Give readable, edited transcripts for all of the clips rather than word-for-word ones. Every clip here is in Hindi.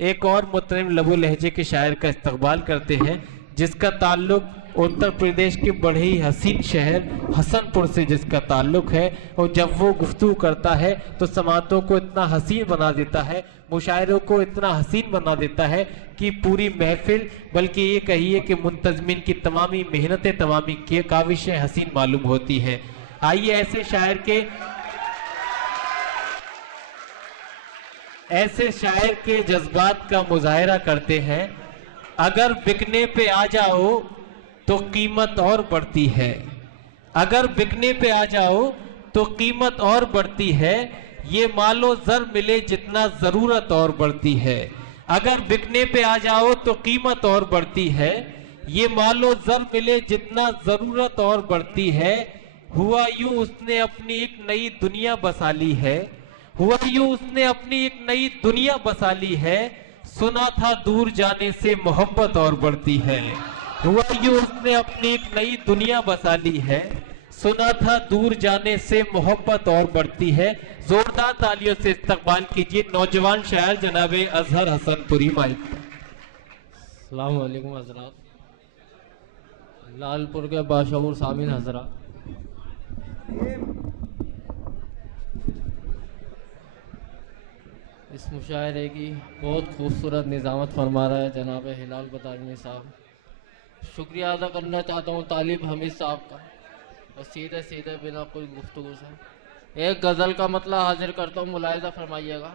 एक और मुतरिम लबो लहजे के शायर का इस्तकबाल करते हैं, जिसका ताल्लुक उत्तर प्रदेश के बड़े ही हसीन शहर हसनपुर से जिसका ताल्लुक है। और जब वो गुफ्तगू करता है तो समातों को इतना हसीन बना देता है, मुशायरों को इतना हसीन बना देता है कि पूरी महफिल, बल्कि ये कहिए कि मुंतजमीन की तमामी मेहनतें, तमामी काविशें हसीन मालूम होती हैं। आइए ऐसे शायर के जज्बात का मुजाहरा करते हैं। अगर बिकने पे आ जाओ तो कीमत और बढ़ती है, अगर बिकने पे आ जाओ तो कीमत और बढ़ती है, ये मालो जर मिले जितना जरूरत और बढ़ती है। अगर बिकने पे आ जाओ तो कीमत और बढ़ती है, ये मालो जर मिले जितना जरूरत और बढ़ती है। हुआ यूं उसने अपनी एक नई दुनिया बसा ली है, हुआ यूं उसने अपनी एक नई दुनिया बसा ली है। सुना था दूर जाने से मोहब्बत और बढ़ती है, हुआ यूं उसने अपनी एक नई दुनिया बसा ली है। सुना था दूर जाने से मोहब्बत और बढ़ती है। जोरदार तालियों से इस्तकबाल कीजिए नौजवान शायर जनाब अजहर हसनपुरी मालिक। अस्सलाम वालेकुम हज़रात, लालपुर के बाशऊर सामीन हज़रात, इस मुशायरे की बहुत खूबसूरत निज़ामत फरमा रहा है जनाब हिलाल बदारनी साहब। शुक्रिया अदा करना चाहता हूँ तालिब हमीद साहब का। और सीधे सीधे बिना कोई गुफ्तगू से एक गज़ल का मतलब हाजिर करता हूँ, मुलाहिज़ा फरमाइएगा।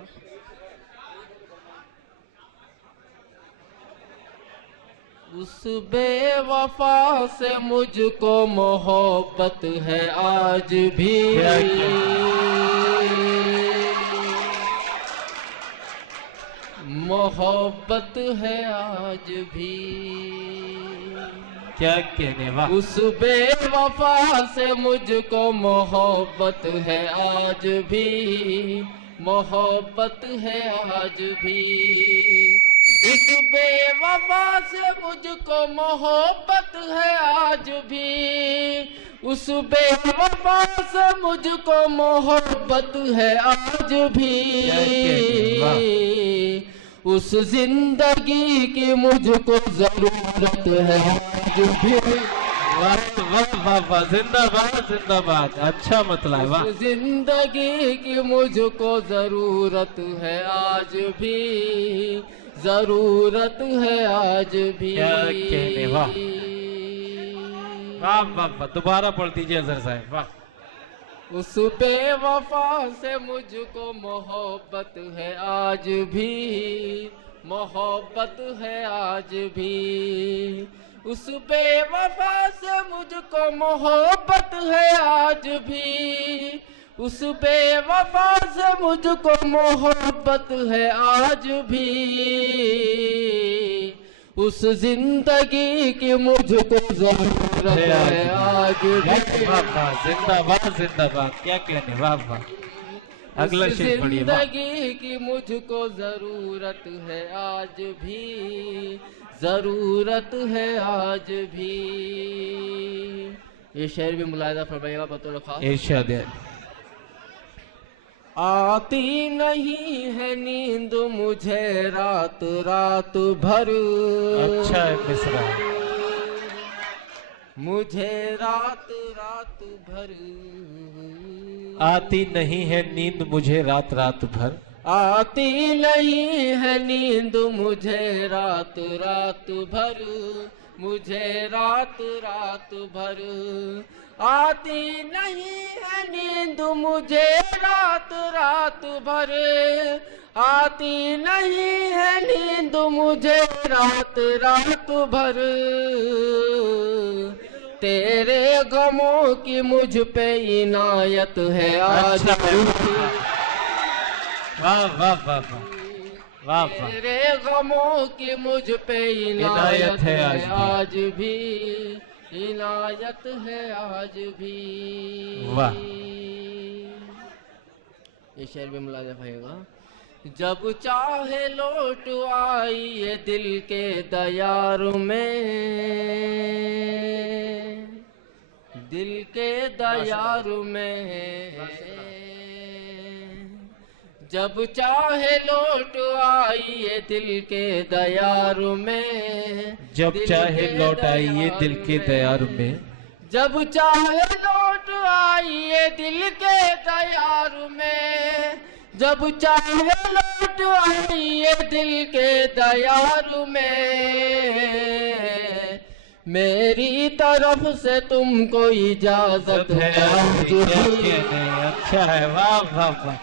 उस बेवफा से मुझको मोहब्बत है आज भी, मोहब्बत है आज भी। क्या कहने वाह। उस बेवफा से मुझको मोहब्बत है आज भी, मोहब्बत है आज भी। उस बेवफा से मुझको मोहब्बत है आज भी, उस बेवफा से मुझको मोहब्बत है आज भी। उस जिंदगी की मुझको जरूरत है आज भी। वाह, जिंदाबाद जिंदाबाद, अच्छा मतलब वाह। उस जिंदगी की मुझको जरूरत है आज भी, जरूरत है आज भी। क्या कहने वाह, वाह वाह वाह। दोबारा पढ़ दीजिए अजहर साहब, वाह। उस बेवफा से मुझको मोहब्बत है आज भी, मोहब्बत है आज भी। उस बेवफा से मुझको मोहब्बत है आज भी, उस बेवफा से मुझको मोहब्बत है आज भी। उस जिंदगी की मुझको जरूरत है आज भी। जिंदाबाद जिंदाबाद, क्या कहने वाह वाह। अगला शेर पढ़िए। जिंदगी की मुझको जरूरत है आज भी, जरूरत है आज भी। ये शेर भी मुलाहिज़ा फरमाइएगा बतौर खास। इरशाद है। आती नहीं है नींद मुझे रात रात भर, अच्छा है मिसरा। मुझे रात रात भर आती नहीं है नींद मुझे रात रात भर, आती नहीं है नींद मुझे रात रात भर, मुझे रात रात भर। आती नहीं है नींद मुझे रात रात भर, आती नहीं है नींद मुझे रात रात भर। तेरे गमों की मुझ पे इनायत है आज भी। वाह वाह वाह वाह। तेरे गमों की मुझ पे इनायत है आज भी, इनायत है आज भी। वाह। ये शेर भी मुलाज़ा होगा। जब चाहे लौट आई ये दिल के दयार में, दिल के दयार में। जब चाहे लौट आइए दिल के दयारू में, जब चाहे लौट आइए दिल के दयारू में, जब चाहे लौट आइए दिल के दयारू में, जब चाहे लौट आइए दिल के दयारू में, मेरी तरफ से तुमको इजाजत है। अच्छा है, वाह वाह वाह,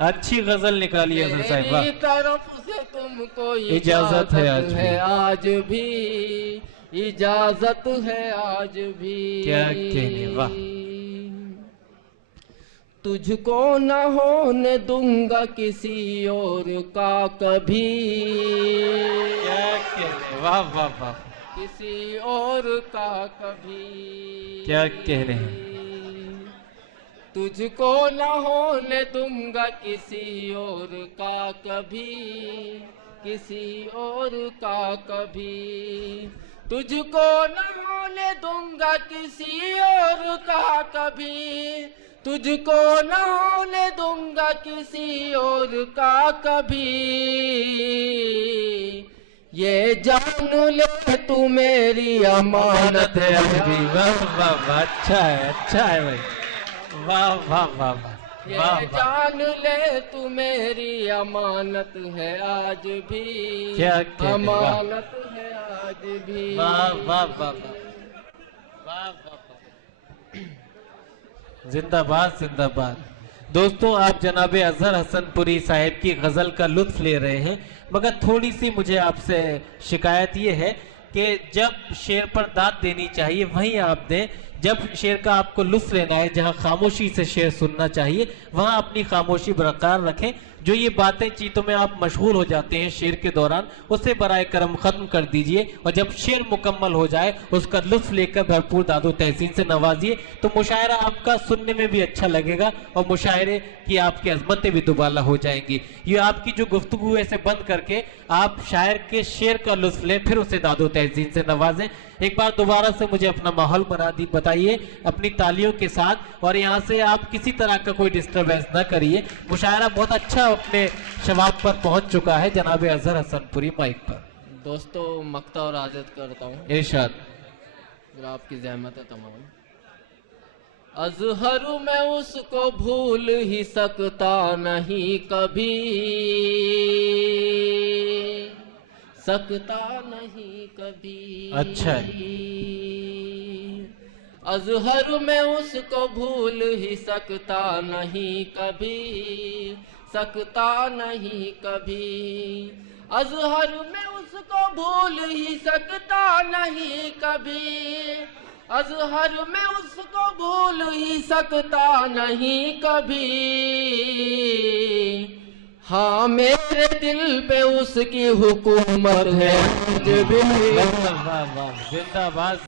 अच्छी गजल निकाली है साहब। मेरी तरफ से तुमको इजाजत है आज भी, इजाजत है आज भी। क्या कहेंगे, वाह। तुझको न होने दूंगा किसी और का कभी, क्या कहेंगे, वाह वाह वाह, किसी और का कभी। क्या कह रहे हैं। तुझको न होने दूंगा किसी और का कभी, किसी और का कभी। तुझको न होने दूंगा किसी और का कभी, तुझको न होने दूंगा किसी और का कभी। ये जान ले तू मेरी अमानत है अभी। वाह वाह वाह, अच्छा है भाई, वाह वाह वाह ये वाह। जान ले तू मेरी अमानत है आज भी, क्या कहते, अमानत है आज भी। वाह वाह वाह वाह वाह, जिंदाबाद जिंदाबाद। दोस्तों, आप जनाब अजहर हसनपुरी साहिब की गजल का लुत्फ ले रहे हैं, मगर थोड़ी सी मुझे आपसे शिकायत ये है कि जब शेर पर दाद देनी चाहिए वहीं आप दें, जब शेर का आपको लुत्फ लेना है, जहां खामोशी से शेर सुनना चाहिए वहां अपनी खामोशी बरकरार रखें। जो ये बातें चीतों में आप मशहूर हो जाते हैं शेर के दौरान, उसे बराए करम खत्म कर दीजिए और जब शेर मुकम्मल हो जाए उसका लुत्फ लेकर भरपूर दादो तहसीन से नवाजिए, तो मुशायरा आपका सुनने में भी अच्छा लगेगा और मुशायरे की आपकी अजमतें भी दुबाला हो जाएंगी। ये आपकी जो गुफ्तगू है इसे बंद करके आप शायर के शेर का लुत्फ लें, फिर उसे दादो तहसीन से नवाजें। एक बार दोबारा से मुझे अपना माहौल बताइए अपनी तालियों के साथ, और यहाँ से आप किसी तरह का कोई डिस्टर्बेंस न करिए। मुशायरा बहुत अच्छा अपने शबाब पर पहुंच चुका है। जनाब अजहर हसनपुरी माइक पर। दोस्तों, मक्ता और आज़त करता हूँ, इरशाद। आपकी जहमत है तमाम। अजहर मैं उसको भूल ही सकता नहीं कभी, सकता नहीं कभी। अच्छा, अजहर मैं उसको भूल ही सकता नहीं कभी, सकता नहीं कभी। अजहर मैं उसको भूल ही सकता नहीं कभी, अजहर मैं उसको भूल ही सकता नहीं कभी। हाँ, मेरे दिल पे उसकी हुकूमत है। जिंदाबाद।